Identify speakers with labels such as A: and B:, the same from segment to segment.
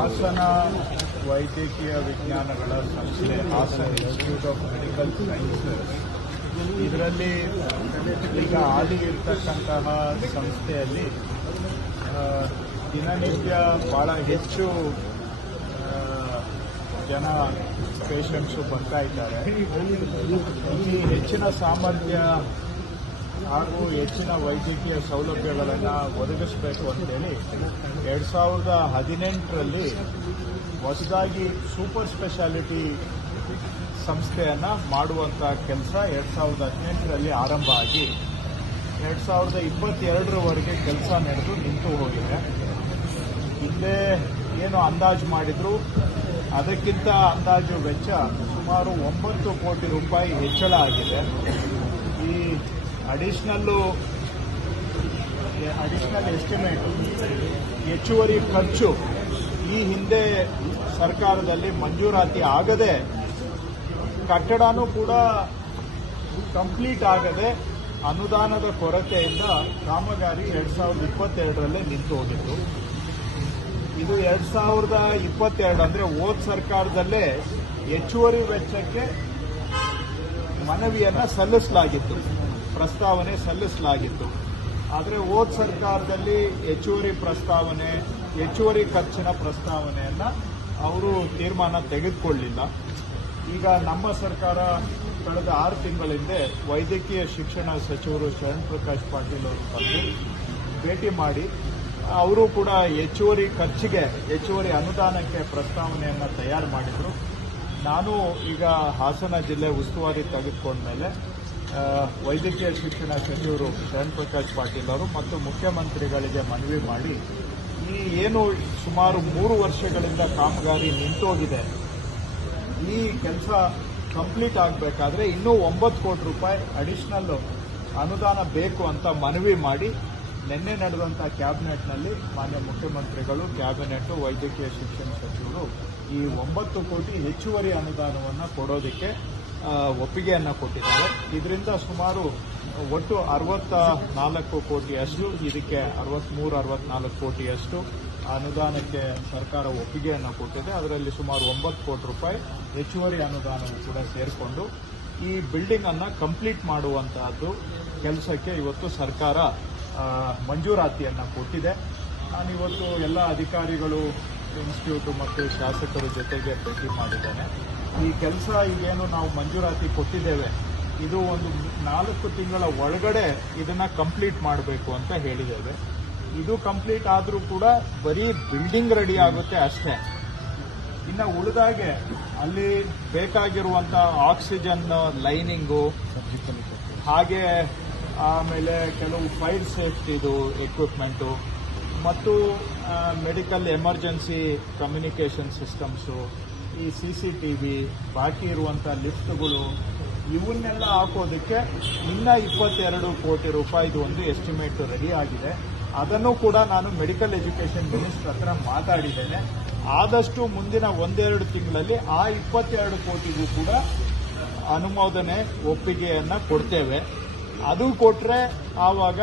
A: ಹಾಸನ ವೈದ್ಯಕೀಯ ವಿಜ್ಞಾನಗಳ ಸಂಸ್ಥೆ, Hassan institute of medical sciences ಇದರಲ್ಲಿ ಈಗ ಹಾಲಿ ಇರ್ತಕ್ಕಂತಹ ಸಂಸ್ಥೆಯಲ್ಲಿ ದಿನನಿತ್ಯ ಬಹಳ ಹೆಚ್ಚು ಜನ ಪೇಷಂಟ್ಸು ಬರ್ತಾ ಇದ್ದಾರೆ. ಈ ಹೆಚ್ಚಿನ ಸಾಮರ್ಥ್ಯ ಹಾಗೂ ಹೆಚ್ಚಿನ ವೈದ್ಯಕೀಯ ಸೌಲಭ್ಯಗಳನ್ನು ಒದಗಿಸಬೇಕು ಅಂತೇಳಿ ಎರಡು ಸಾವಿರದ ಹದಿನೆಂಟರಲ್ಲಿ ಹೊಸದಾಗಿ ಸೂಪರ್ ಸ್ಪೆಷಾಲಿಟಿ ಸಂಸ್ಥೆಯನ್ನು ಮಾಡುವಂಥ ಕೆಲಸ ಎರಡು ಸಾವಿರದ ಹದಿನೆಂಟರಲ್ಲಿ ಆರಂಭ ಆಗಿ ಎರಡು ಸಾವಿರದ ಇಪ್ಪತ್ತೆರಡರವರೆಗೆ ಕೆಲಸ ನಡೆದು ನಿಂತು ಹೋಗಿದೆ. ಹಿಂದೆ ಏನು ಅಂದಾಜು ಮಾಡಿದ್ರು? ಅದಕ್ಕಿಂತ ಅಂದಾಜು ವೆಚ್ಚ ಸುಮಾರು ಒಂಬತ್ತು ಕೋಟಿ ರೂಪಾಯಿ ಹೆಚ್ಚಳ ಆಗಿದೆ. ಈ ಅಡಿಷನಲ್ಲು ಅಡಿಷನಲ್ ಎಸ್ಟಿಮೇಟ್ ಹೆಚ್ಚುವರಿ ಖರ್ಚು ಈ ಹಿಂದೆ ಸರ್ಕಾರದಲ್ಲಿ ಮಂಜೂರಾತಿ ಆಗದೆ, ಕಟ್ಟಡನೂ ಕೂಡ ಕಂಪ್ಲೀಟ್ ಆಗದೆ ಅನುದಾನದ ಕೊರತೆಯಿಂದ ಕಾಮಗಾರಿ ಎರಡ್ ಸಾವಿರದ ಇಪ್ಪತ್ತೆರಡರಲ್ಲೇ ನಿಂತು ಹೋಗಿತ್ತು. ಇದು ಎರಡ್ ಸಾವಿರದ ಇಪ್ಪತ್ತೆರಡು ಅಂದರೆ ಓದ್ ಸರ್ಕಾರದಲ್ಲೇ ಹೆಚ್ಚುವರಿ ವೆಚ್ಚಕ್ಕೆ ಮನವಿಯನ್ನು ಸಲ್ಲಿಸಲಾಗಿತ್ತು. ಪ್ರಸ್ತಾವನೆ ಸಲ್ಲಿಸಲಾಗಿತ್ತು. ಆದರೆ ಹೋದ ಸರ್ಕಾರದಲ್ಲಿ ಹೆಚ್ಚುವರಿ ಪ್ರಸ್ತಾವನೆ ಹೆಚ್ಚುವರಿ ಖರ್ಚಿನ ಪ್ರಸ್ತಾವನೆಯನ್ನು ಅವರು ತೀರ್ಮಾನ ತೆಗೆದುಕೊಳ್ಳಿಲ್ಲ. ಈಗ ನಮ್ಮ ಸರ್ಕಾರ ಕಳೆದ ಆರು ತಿಂಗಳ ಹಿಂದೆ ವೈದ್ಯಕೀಯ ಶಿಕ್ಷಣ ಸಚಿವರು ಶರಣ್ ಪ್ರಕಾಶ್ ಪಾಟೀಲ್ ಅವರು ಬಂದು ಭೇಟಿ ಮಾಡಿ ಅವರು ಕೂಡ ಹೆಚ್ಚುವರಿ ಖರ್ಚಿಗೆ ಹೆಚ್ಚುವರಿ ಅನುದಾನಕ್ಕೆ ಪ್ರಸ್ತಾವನೆಯನ್ನು ತಯಾರು ಮಾಡಿದರು. ನಾನು ಈಗ ಹಾಸನ ಜಿಲ್ಲೆ ಉಸ್ತುವಾರಿ ತೆಗೆದುಕೊಂಡ್ಮೇಲೆ ಆ, ವೈದ್ಯಕೀಯ ಶಿಕ್ಷಣ ಸಚಿವರು ಶರಣ್ ಪ್ರಕಾಶ್ ಪಾಟೀಲ್ ಅವರು ಮತ್ತು ಮುಖ್ಯಮಂತ್ರಿಗಳಿಗೆ ಮನವಿ ಮಾಡಿ ಈ ಏನು ಸುಮಾರು ಮೂರು ವರ್ಷಗಳಿಂದ ಕಾಮಗಾರಿ ನಿಂತೋಗಿದೆ, ಈ ಕೆಲಸ ಕಂಪ್ಲೀಟ್ ಆಗಬೇಕಾದ್ರೆ ಇನ್ನೂ ಒಂಬತ್ತು ಕೋಟಿ ರೂಪಾಯಿ ಅಡಿಷನಲ್ ಅನುದಾನ ಬೇಕು ಅಂತ ಮನವಿ ಮಾಡಿ ನಿನ್ನೆ ನಡೆದಂಥ ಕ್ಯಾಬಿನೆಟ್ನಲ್ಲಿ ಮಾನ್ಯ ಮುಖ್ಯಮಂತ್ರಿಗಳು ಕ್ಯಾಬಿನೆಟ್ ವೈದ್ಯಕೀಯ ಶಿಕ್ಷಣ ಸಚಿವರು ಈ ಒಂಬತ್ತು ಕೋಟಿ ಹೆಚ್ಚುವರಿ ಅನುದಾನವನ್ನು ಕೊಡೋದಕ್ಕೆ ಒಪ್ಪಿಗೆಯನ್ನು ಕೊಟ್ಟಿದ್ದಾರೆ. ಇದರಿಂದ ಸುಮಾರು ಒಟ್ಟು ಅರವತ್ತ ನಾಲ್ಕು ಕೋಟಿಯಷ್ಟು, ಇದಕ್ಕೆ ಅರವತ್ಮೂರು, ಅರವತ್ನಾಲ್ಕು ಕೋಟಿಯಷ್ಟು ಅನುದಾನಕ್ಕೆ ಸರ್ಕಾರ ಒಪ್ಪಿಗೆಯನ್ನು ಕೊಟ್ಟಿದೆ. ಅದರಲ್ಲಿ ಸುಮಾರು ಒಂಬತ್ತು ಕೋಟಿ ರೂಪಾಯಿ ಹೆಚ್ಚುವರಿ ಅನುದಾನವು ಕೂಡ ಸೇರಿಕೊಂಡು ಈ ಬಿಲ್ಡಿಂಗ್ ಅನ್ನ ಕಂಪ್ಲೀಟ್ ಮಾಡುವಂತಹದ್ದು ಕೆಲಸಕ್ಕೆ ಇವತ್ತು ಸರ್ಕಾರ ಮಂಜೂರಾತಿಯನ್ನು ಕೊಟ್ಟಿದೆ. ನಾನಿವತ್ತು ಎಲ್ಲ ಅಧಿಕಾರಿಗಳು ಇನ್ಸ್ಟಿಟ್ಯೂಟ್ ಮತ್ತು ಶಾಸಕರ ಜೊತೆಗೆ ಭೇಟಿ ಮಾಡಿದ್ದೇನೆ. ಈ ಕೆಲಸ ಇದೇನು ನಾವು ಮಂಜೂರಾತಿ ಕೊಟ್ಟಿದ್ದೇವೆ. ಇದು ಒಂದು ನಾಲ್ಕು ತಿಂಗಳ ಒಳಗಡೆ ಇದನ್ನ ಕಂಪ್ಲೀಟ್ ಮಾಡಬೇಕು ಅಂತ ಹೇಳಿದ್ದೇವೆ. ಇದು ಕಂಪ್ಲೀಟ್ ಆದರೂ ಕೂಡ ಬರೀ ಬಿಲ್ಡಿಂಗ್ ರೆಡಿ ಆಗುತ್ತೆ ಅಷ್ಟೇ. ಇನ್ನು ಉಳಿದಾಗೆ ಅಲ್ಲಿ ಬೇಕಾಗಿರುವಂತ ಆಕ್ಸಿಜನ್, ಲೈನಿಂಗು, ಹಾಗೆ ಆಮೇಲೆ ಕೆಲವು ಫೈರ್ ಸೇಫ್ಟಿದು ಎಕ್ವಿಪ್ಮೆಂಟು ಮತ್ತು ಮೆಡಿಕಲ್ ಎಮರ್ಜೆನ್ಸಿ ಕಮ್ಯುನಿಕೇಷನ್ ಸಿಸ್ಟಮ್ಸು ಈ ಸಿ ಸಿ ಟಿ ವಿ ಬಾಕಿ ಇರುವಂಥ ಲಿಫ್ಟ್ಗಳು ಇವನ್ನೆಲ್ಲ ಹಾಕೋದಕ್ಕೆ ಇನ್ನೂ ಇಪ್ಪತ್ತೆರಡು ಕೋಟಿ ರೂಪಾಯಿದು ಒಂದು ಎಸ್ಟಿಮೇಟ್ ರೆಡಿ ಆಗಿದೆ. ಅದನ್ನು ಕೂಡ ನಾನು ಮೆಡಿಕಲ್ ಎಜುಕೇಷನ್ ಮಿನಿಸ್ಟರ್ ಹತ್ರ ಮಾತಾಡಿದ್ದೇನೆ. ಆದಷ್ಟು ಮುಂದಿನ ಒಂದೆರಡು ತಿಂಗಳಲ್ಲಿ ಆ ಇಪ್ಪತ್ತೆರಡು ಕೋಟಿಗೂ ಕೂಡ, ಅನುಮೋದನೆ, ಒಪ್ಪಿಗೆಯನ್ನ ಕೊಡ್ತೇವೆ. ಅದು ಕೊಟ್ಟರೆ ಆವಾಗ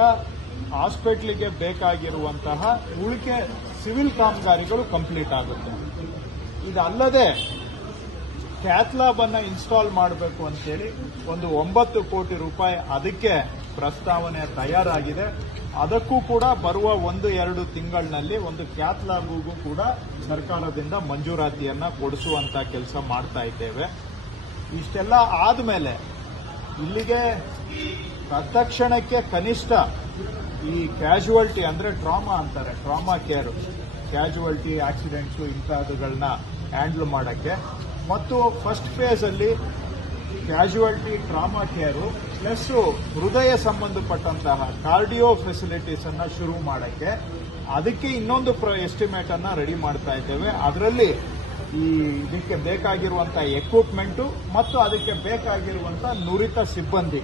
A: ಹಾಸ್ಪಿಟ್ಲಿಗೆ ಬೇಕಾಗಿರುವಂತಹ ಉಳಿಕೆ ಸಿವಿಲ್ ಕಾಮಗಾರಿಗಳು ಕಂಪ್ಲೀಟ್ ಆಗುತ್ತೆ. ಇದಲ್ಲದೆ ಕ್ಯಾಥ್ಲಾಬ್ ಅನ್ನ ಇನ್ಸ್ಟಾಲ್ ಮಾಡಬೇಕು ಅಂತೇಳಿ ಒಂದು ಒಂಬತ್ತು ಕೋಟಿ ರೂಪಾಯಿ ಅದಕ್ಕೆ ಪ್ರಸ್ತಾವನೆ ತಯಾರಾಗಿದೆ. ಅದಕ್ಕೂ ಕೂಡ ಬರುವ ಒಂದು ಎರಡು ತಿಂಗಳಿನಲ್ಲಿ ಒಂದು ಕ್ಯಾಥ್ಲಾಬ್ಗೂ ಕೂಡ ಸರ್ಕಾರದಿಂದ ಮಂಜೂರಾತಿಯನ್ನ ಕೊಡಿಸುವಂತ ಕೆಲಸ ಮಾಡ್ತಾ ಇದ್ದೇವೆ. ಇಷ್ಟೆಲ್ಲ ಆದ್ಮೇಲೆ ಇಲ್ಲಿಗೆ ತತ್ಕ್ಷಣಕ್ಕೆ ಕನಿಷ್ಠ ಈ ಕ್ಯಾಶುವಲ್ಟಿ ಅಂದ್ರೆ ಟ್ರಾಮಾ ಅಂತಾರೆ ಟ್ರಾಮಾ ಕೇರ್ ಕ್ಯಾಶುವಲ್ಟಿ ಆಕ್ಸಿಡೆಂಟ್ಸು ಇಂಥವುಗಳನ್ನ ಹ್ಯಾಂಡಲ್ ಮಾಡಕ್ಕೆ. ಮತ್ತು ಫಸ್ಟ್ ಫೇಸ್ ಅಲ್ಲಿ ಕ್ಯಾಶುವಲ್ಟಿ ಟ್ರಾಮಾ ಕೇರು ಪ್ಲಸ್ ಹೃದಯ ಸಂಬಂಧಪಟ್ಟಂತಹ ಕಾರ್ಡಿಯೋ ಫೆಸಿಲಿಟೀಸ್ ಅನ್ನ ಶುರು ಮಾಡಕ್ಕೆ. ಅದಕ್ಕೆ ಇನ್ನೊಂದು ಎಸ್ಟಿಮೇಟ್ ಅನ್ನ ರೆಡಿ ಮಾಡ್ತಾ ಇದ್ದೇವೆ. ಅದರಲ್ಲಿ ಈ ಇದಕ್ಕೆ ಬೇಕಾಗಿರುವಂತಹ ಎಕ್ವಿಪ್ಮೆಂಟು ಮತ್ತು ಅದಕ್ಕೆ ಬೇಕಾಗಿರುವಂತ ನುರಿತ ಸಿಬ್ಬಂದಿ.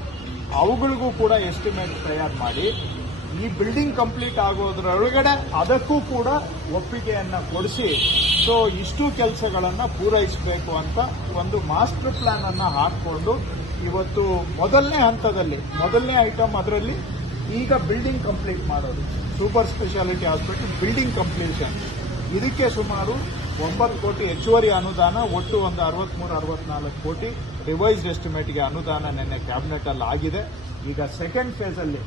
A: ಅವುಗಳಿಗೂ ಕೂಡ ಎಸ್ಟಿಮೇಟ್ ತಯಾರು ಮಾಡಿ. ಈ ಬಿಲ್ಡಿಂಗ್ ಕಂಪ್ಲೀಟ್ ಆಗೋದ್ರೊಳಗಡೆ ಅದಕ್ಕೂ ಕೂಡ ಒಪ್ಪಿಗೆಯನ್ನ ಕೊಡಿಸಿ. ಸೊ ಇಷ್ಟು ಕೆಲಸಗಳನ್ನ ಪೂರೈಸಬೇಕು ಅಂತ ಒಂದು ಮಾಸ್ಟರ್ ಪ್ಲಾನ್ ಅನ್ನ ಹಾಕಿಕೊಂಡು ಇವತ್ತು ಮೊದಲನೇ ಹಂತದಲ್ಲಿ, ಮೊದಲನೇ ಐಟಮ್ ಅದರಲ್ಲಿ ಈಗ ಬಿಲ್ಡಿಂಗ್ ಕಂಪ್ಲೀಟ್ ಮಾಡೋದು. Super speciality hospital building completion ಇದಕ್ಕೆ ಸುಮಾರು ಒಂಬತ್ತು ಕೋಟಿ ಹೆಚ್ಚುವರಿ ಅನುದಾನ, ಒಟ್ಟು ಒಂದು ಅರವತ್ಮೂರು, ಅರವತ್ನಾಲ್ಕು ಕೋಟಿ ರಿವೈಸ್ಡ್ ಎಸ್ಟಿಮೇಟ್ಗೆ ಅನುದಾನ ನಿನ್ನೆ ಕ್ಯಾಬಿನೆಟ್ ಅಲ್ಲಿ ಆಗಿದೆ. ಈಗ ಸೆಕೆಂಡ್ ಫೇಸ್ ಅಲ್ಲಿ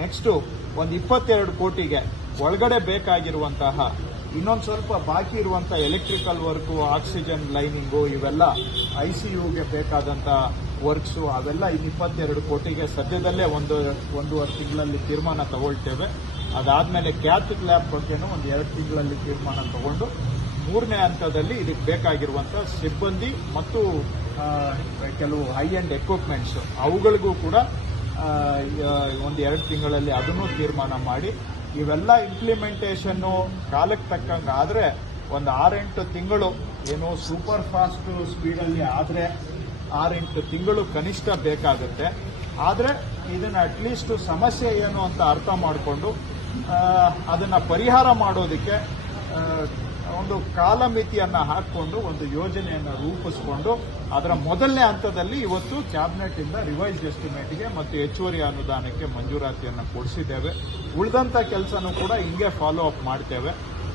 A: ನೆಕ್ಸ್ಟ್ ಒಂದು ಇಪ್ಪತ್ತೆರಡು ಕೋಟಿಗೆ ಒಳಗಡೆ ಬೇಕಾಗಿರುವಂತಹ, ಇನ್ನೊಂದು ಸ್ವಲ್ಪ ಬಾಕಿ ಇರುವಂತಹ ಎಲೆಕ್ಟ್ರಿಕಲ್ ವರ್ಕು ಆಕ್ಸಿಜನ್ ಲೈನಿಂಗು ಇವೆಲ್ಲ ಐ ಸಿ ಯುಗೆ ಬೇಕಾದಂತ ವರ್ಕ್ಸು ಅವೆಲ್ಲ ಇನ್ನು ಇಪ್ಪತ್ತೆರಡು ಕೋಟಿಗೆ ಸದ್ಯದಲ್ಲೇ ಒಂದು, ಒಂದೂವರೆ ತಿಂಗಳಲ್ಲಿ ತೀರ್ಮಾನ ತಗೊಳ್ತೇವೆ. ಅದಾದ್ಮೇಲೆ ಕ್ಯಾತ್ ಲ್ಯಾಬ್ ಬಗ್ಗೆನೂ ಒಂದು ಎರಡು ತಿಂಗಳಲ್ಲಿ ತೀರ್ಮಾನ ತಗೊಂಡು, ಮೂರನೇ ಹಂತದಲ್ಲಿ ಇದಕ್ಕೆ ಬೇಕಾಗಿರುವಂತ ಸಿಬ್ಬಂದಿ ಮತ್ತು ಕೆಲವು ಹೈ ಅಂಡ್ ಎಕ್ವಿಪ್ಮೆಂಟ್ಸ್ ಅವುಗಳಿಗೂ ಕೂಡ ಒಂದು ಎರಡು ತಿಂಗಳಲ್ಲಿ ಅದನ್ನು ತೀರ್ಮಾನ ಮಾಡಿ ಇವೆಲ್ಲ ಇಂಪ್ಲಿಮೆಂಟೇಷನ್ನು ಕಾಲಕ್ಕೆ ತಕ್ಕಂಗೆ ಆದರೆ ಒಂದು ಆರೆಂಟು ತಿಂಗಳು ಏನು ಸೂಪರ್ ಫಾಸ್ಟ್ ಸ್ಪೀಡಲ್ಲಿ ಆದರೆ ಆರೆಂಟು ತಿಂಗಳು ಕನಿಷ್ಠ ಬೇಕಾಗುತ್ತೆ. ಆದರೆ ಇದನ್ನು ಅಟ್ಲೀಸ್ಟ್ ಸಮಸ್ಯೆ ಏನು ಅಂತ ಅರ್ಥ ಮಾಡಿಕೊಂಡು ಅದನ್ನು ಪರಿಹಾರ ಮಾಡೋದಕ್ಕೆ ಒಂದು ಕಾಲಮಿತಿಯನ್ನು ಹಾಕಿಕೊಂಡು, ಒಂದು ಯೋಜನೆಯನ್ನು ರೂಪಿಸಿಕೊಂಡು, ಅದರ ಮೊದಲನೇ ಹಂತದಲ್ಲಿ ಇವತ್ತು ಕ್ಯಾಬಿನೆಟ್ ಇಂದ ರಿವೈಸ್ಡ್ ಎಸ್ಟಿಮೇಟ್ಗೆ ಮತ್ತು ಹೆಚ್ಚುವರಿ ಅನುದಾನಕ್ಕೆ ಮಂಜೂರಾತಿಯನ್ನು ಕೊಡಿಸಿದ್ದೇವೆ. ಉಳಿದಂತ ಕೆಲಸನೂ ಕೂಡ ಹಿಂಗೆ ಫಾಲೋ ಅಪ್ ಮಾಡ್ತೇವೆ.